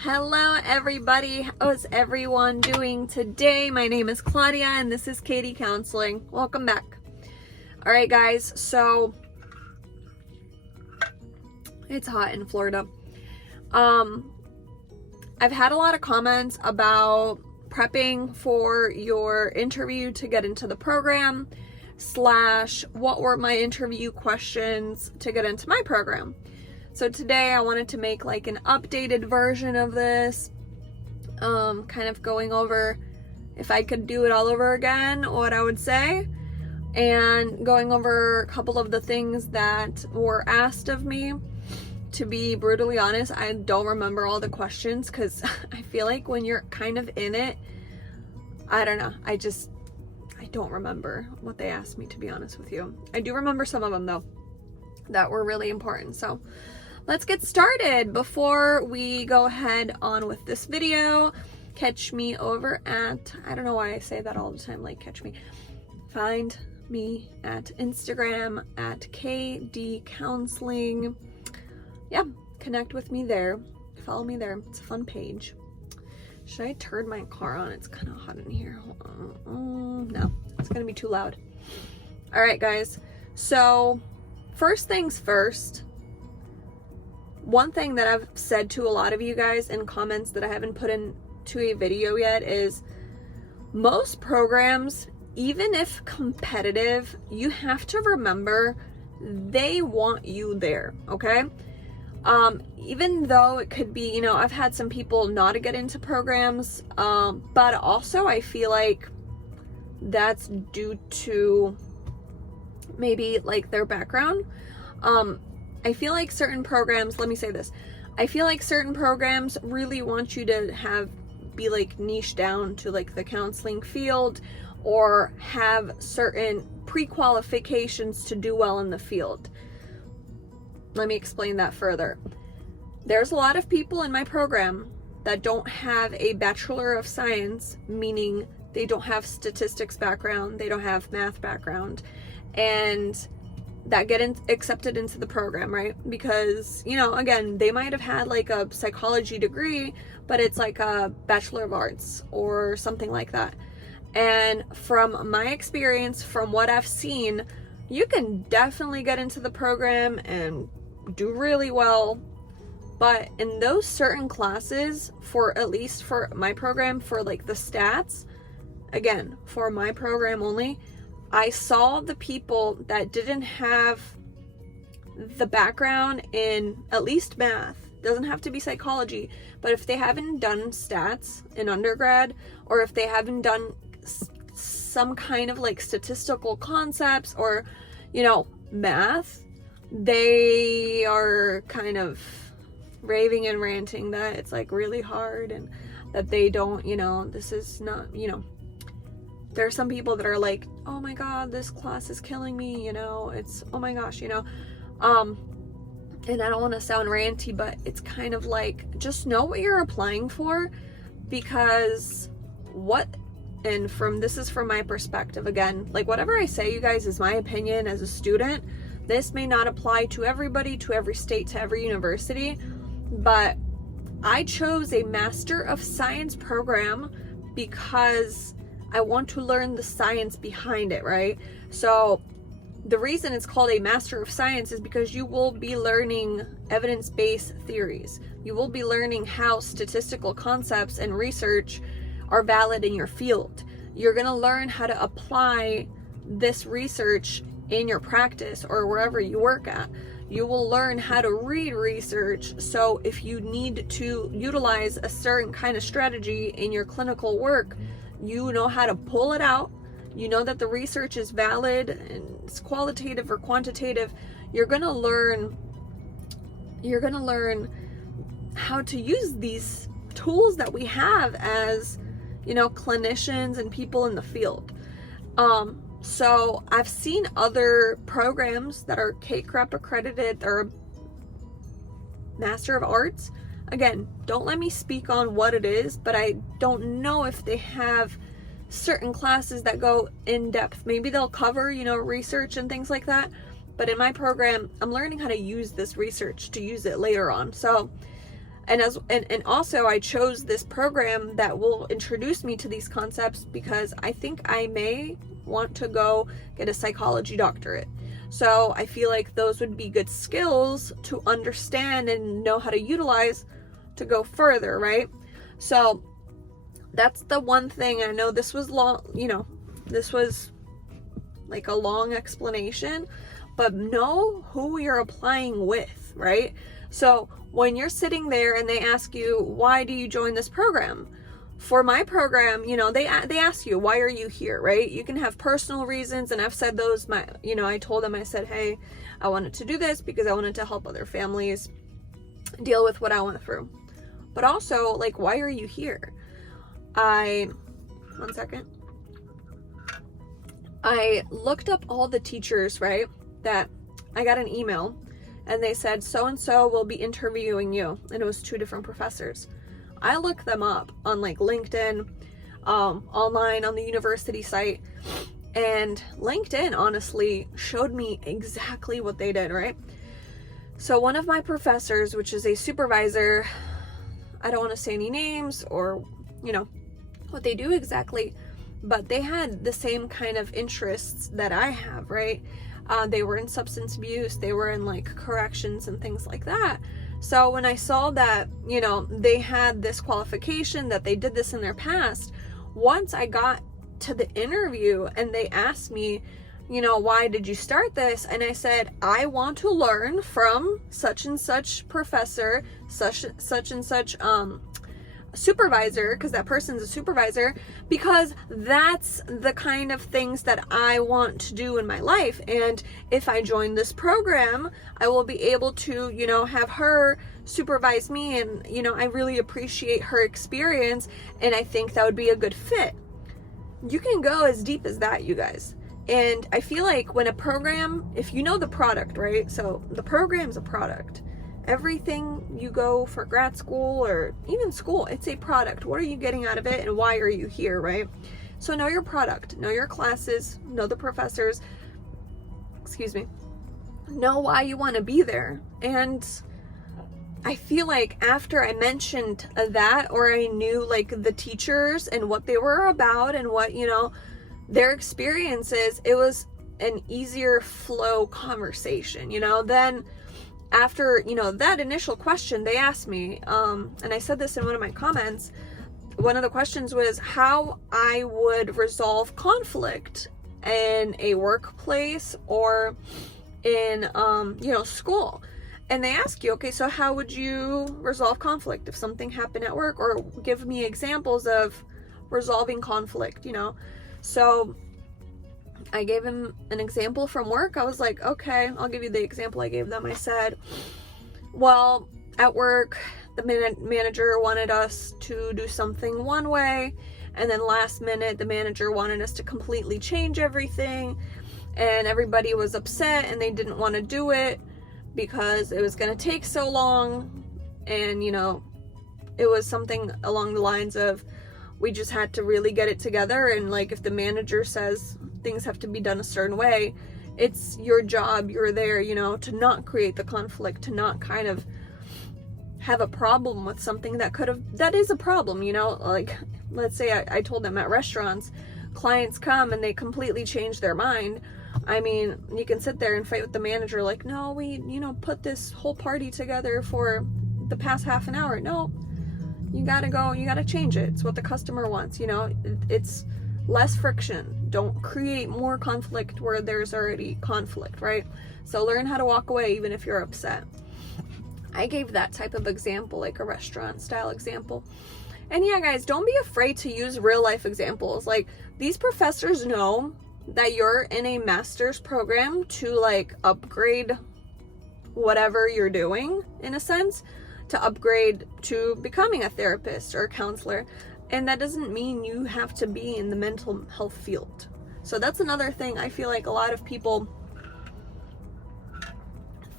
Hello everybody, how is everyone doing today? My name is Claudia and this is Katie Counseling. Welcome back. Alright guys, so it's hot in Florida. I've had a lot of comments about prepping for your interview to get into the program, / what were my interview questions to get into my program. So today I wanted to make like an updated version of this, kind of going over if I could do it all over again, what I would say, and going over a couple of the things that were asked of me. To be brutally honest, I don't remember all the questions because I feel like when you're kind of in it, I don't know, I don't remember what they asked me, to be honest with you. I do remember some of them though that were really important. So let's get started. Before we go ahead on with this video, catch me over at, I don't know why I say that all the time, like catch me. Find me at Instagram at KD Counseling. Yeah, connect with me there. Follow me there. It's a fun page. Should I turn my car on? It's kind of hot in here. No, it's gonna be too loud. All right, guys. So first things first, one thing that I've said to a lot of you guys in comments that I haven't put into a video yet is most programs, even if competitive, you have to remember they want you there, okay? Even though it could be, you know, I've had some people not to get into programs, but also I feel like that's due to maybe like their background. I feel like certain programs, let me say this, I feel like certain programs really want you to be like niche down to like the counseling field or have certain pre-qualifications to do well in the field. Let me explain that further. There's a lot of people in my program that don't have a Bachelor of Science, meaning they don't have statistics background, they don't have math background, and that get accepted into the program, right? Because, you know, again, they might have had like a psychology degree, but it's like a Bachelor of Arts or something like that. And from my experience, from what I've seen, you can definitely get into the program and do really well. But in those certain classes, for at least for my program, for like the stats, again, for my program only, I saw the people that didn't have the background in at least math, doesn't have to be psychology, but if they haven't done stats in undergrad, or if they haven't done some kind of like statistical concepts or, you know, math, they are kind of raving and ranting that it's like really hard and that they don't, you know, this is not, you know, there are some people that are like, oh my god, this class is killing me, you know, it's, oh my gosh, you know, and I don't want to sound ranty, but it's kind of like, just know what you're applying for, because this is from my perspective, again, like whatever I say, you guys, is my opinion as a student. This may not apply to everybody, to every state, to every university, but I chose a Master of Science program because I want to learn the science behind it, right? So the reason it's called a Master of Science is because you will be learning evidence-based theories. You will be learning how statistical concepts and research are valid in your field. You're going to learn how to apply this research in your practice or wherever you work at. You will learn how to read research, so if you need to utilize a certain kind of strategy in your clinical work, you know how to pull it out. You know that the research is valid and it's qualitative or quantitative. You're gonna learn how to use these tools that we have as, you know, clinicians and people in the field. So I've seen other programs that are CACREP accredited, they're Master of Arts. Again, don't let me speak on what it is, but I don't know if they have certain classes that go in depth. Maybe they'll cover, you know, research and things like that. But in my program, I'm learning how to use this research to use it later on. So And also I chose this program that will introduce me to these concepts because I think I may want to go get a psychology doctorate. So I feel like those would be good skills to understand and know how to utilize to go further, right? So that's the one thing. I know this was long, this was like a long explanation, but know who you're applying with, right? So when you're sitting there and they ask you, why do you join this program? For my program, they ask you, why are you here, right? You can have personal reasons, and I've said those, I told them, I said, hey, I wanted to do this because I wanted to help other families deal with what I went through. But also, like, why are you here? One second. I looked up all the teachers, right, that I got an email, and they said, so-and-so will be interviewing you. And it was 2 different professors. I looked them up on like LinkedIn, online on the university site, and LinkedIn honestly showed me exactly what they did, right? So one of my professors, which is a supervisor, I don't want to say any names or, what they do exactly, but they had the same kind of interests that I have, right? They were in substance abuse, they were in like corrections and things like that. So when I saw that, they had this qualification, that they did this in their past, once I got to the interview and they asked me, why did you start this? And I said, I want to learn from such and such professor, such and such supervisor, because that person's a supervisor, because that's the kind of things that I want to do in my life. And if I join this program, I will be able to, have her supervise me, and I really appreciate her experience, and I think that would be a good fit. You can go as deep as that, you guys. And I feel like when a program, if you know the product, right? So the program's a product. Everything you go for grad school or even school, it's a product. What are you getting out of it, and why are you here, right? So know your product, know your classes, know the professors, know why you want to be there. And I feel like after I mentioned that, or I knew like the teachers and what they were about and what, their experiences, it was an easier flow conversation, then after, that initial question they asked me, and I said this in one of my comments, one of the questions was how I would resolve conflict in a workplace or in, school. And they ask you, okay, so how would you resolve conflict if something happened at work, or give me examples of resolving conflict, So I gave him an example from work. I was like, okay, I'll give you the example I gave them. I said, well, at work, the manager wanted us to do something one way, and then last minute, the manager wanted us to completely change everything, and everybody was upset, and they didn't want to do it because it was going to take so long, and, it was something along the lines of, we just had to really get it together, and like if the manager says things have to be done a certain way, it's your job, you're there, to not create the conflict, to not kind of have a problem with something that is a problem, like let's say I told them at restaurants, clients come and they completely change their mind. I mean, you can sit there and fight with the manager like, no, we, put this whole party together for the past half an hour. No, you gotta change it. It's what the customer wants, it's less friction. Don't create more conflict where there's already conflict, right? So learn how to walk away even if you're upset. I gave that type of example, like a restaurant style example. And yeah, guys, don't be afraid to use real life examples. Like, these professors know that you're in a master's program to like upgrade whatever you're doing, in a sense, to upgrade to becoming a therapist or a counselor. And that doesn't mean you have to be in the mental health field. So that's another thing I feel like a lot of people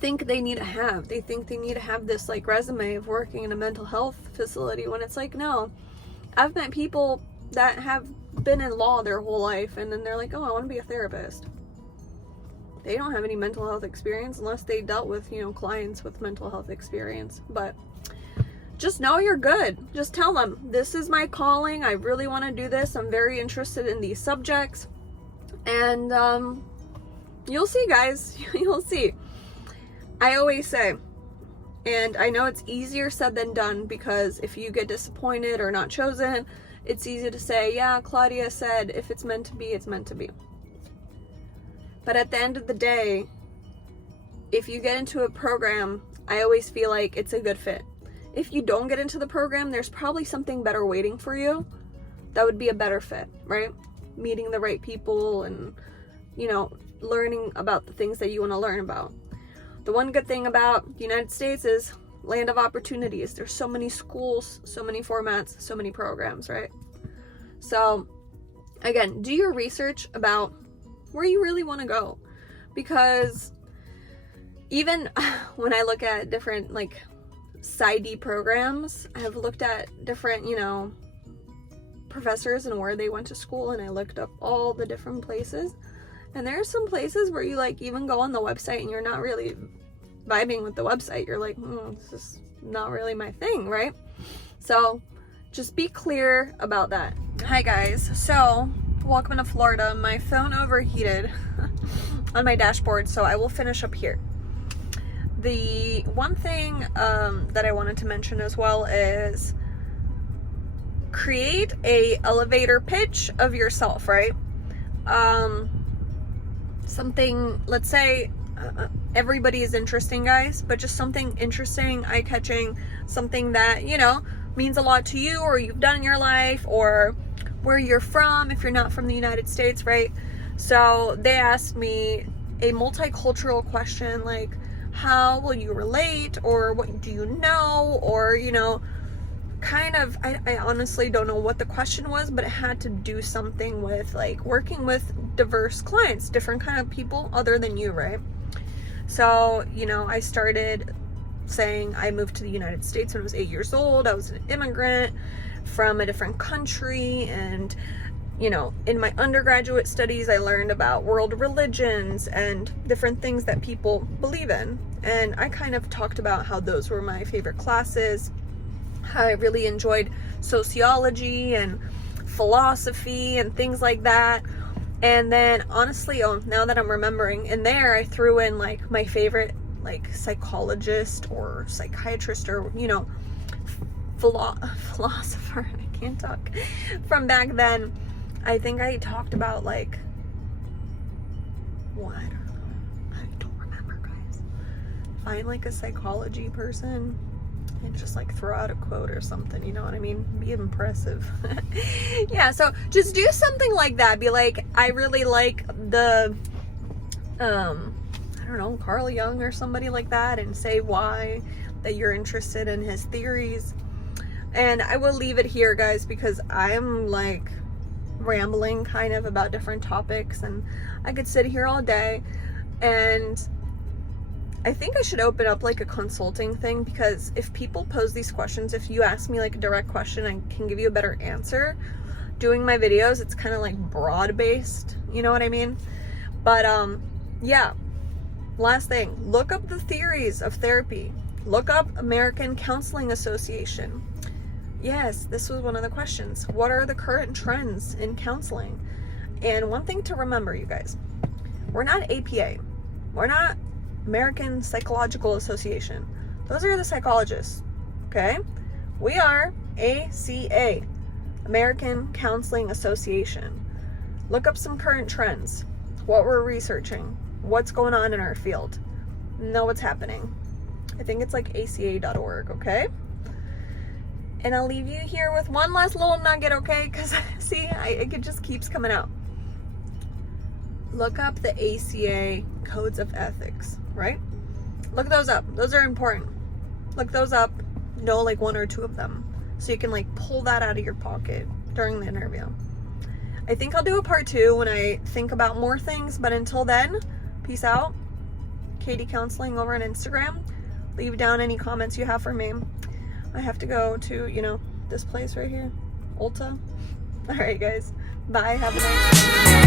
think they need to have. They think they need to have this like resume of working in a mental health facility, when it's like, no. I've met people that have been in law their whole life, and then they're like, oh, I want to be a therapist. They don't have any mental health experience unless they dealt with, clients with mental health experience. But just know you're good. Just tell them, this is my calling. I really want to do this. I'm very interested in these subjects. And you'll see, guys. You'll see. I always say, and I know it's easier said than done, because if you get disappointed or not chosen, it's easy to say, yeah, Claudia said if it's meant to be, it's meant to be. But at the end of the day, if you get into a program, I always feel like it's a good fit. If you don't get into the program, there's probably something better waiting for you that would be a better fit, right? Meeting the right people and, you know, learning about the things that you want to learn about. The one good thing about the United States is land of opportunities. There's so many schools, so many formats, so many programs, right? So again, do your research about where you really want to go, because even when I look at different like PsyD programs, I have looked at different, you know, professors and where they went to school, and I looked up all the different places, and there are some places where you like even go on the website and you're not really vibing with the website. You're like, this is not really my thing, right? So just be clear about that. Hi guys, so welcome to Florida. My phone overheated on my dashboard, so I will finish up here. The one thing that I wanted to mention as well is create a elevator pitch of yourself, right? Something, let's say everybody is interesting, guys, but just something interesting, eye-catching, something that, you know, means a lot to you, or you've done in your life, or where you're from if you're not from the United States, right? So they asked me a multicultural question like, how will you relate, or what do you know, or, you know, kind of, I honestly don't know what the question was, but it had to do something with like working with diverse clients, different kind of people other than you, right? So, you know, I started saying I moved to the United States when I was 8 years old. I was an immigrant from a different country, and, you know, in my undergraduate studies, I learned about world religions and different things that people believe in. And I kind of talked about how those were my favorite classes, how I really enjoyed sociology and philosophy and things like that. And then honestly, now that I'm remembering, in there I threw in like my favorite like psychologist or psychiatrist, or, you know, philosopher, I can't talk, from back then. I think I talked about like, what? I don't remember, guys. Find like a psychology person and just like throw out a quote or something, you know what I mean? Be impressive. Yeah, so just do something like that. Be like, I really like the, I don't know, Carl Jung or somebody like that, and say why, that you're interested in his theories. And I will leave it here, guys, because I'm like rambling kind of about different topics, and I could sit here all day. And I think I should open up like a consulting thing, because if people pose these questions, if you ask me like a direct question, I can give you a better answer. Doing my videos, it's kind of like broad based, you know what I mean? But yeah, last thing, look up the theories of therapy. Look up American Counseling Association. Yes, this was one of the questions. What are the current trends in counseling? And one thing to remember, you guys, we're not APA. We're not American Psychological Association. Those are the psychologists, okay? We are ACA, American Counseling Association. Look up some current trends, what we're researching, what's going on in our field, know what's happening. I think it's like aca.org, okay? And I'll leave you here with one last little nugget, okay? Because see, it just keeps coming out. Look up the ACA codes of ethics, right? Look those up. Those are important. Look those up. Know like one or two of them, so you can like pull that out of your pocket during the interview. I think I'll do a part 2 when I think about more things, but until then, peace out. Katie Counseling over on Instagram. Leave down any comments you have for me. I have to go to, you know, this place right here, Ulta. All right, guys. Bye. Have a nice day.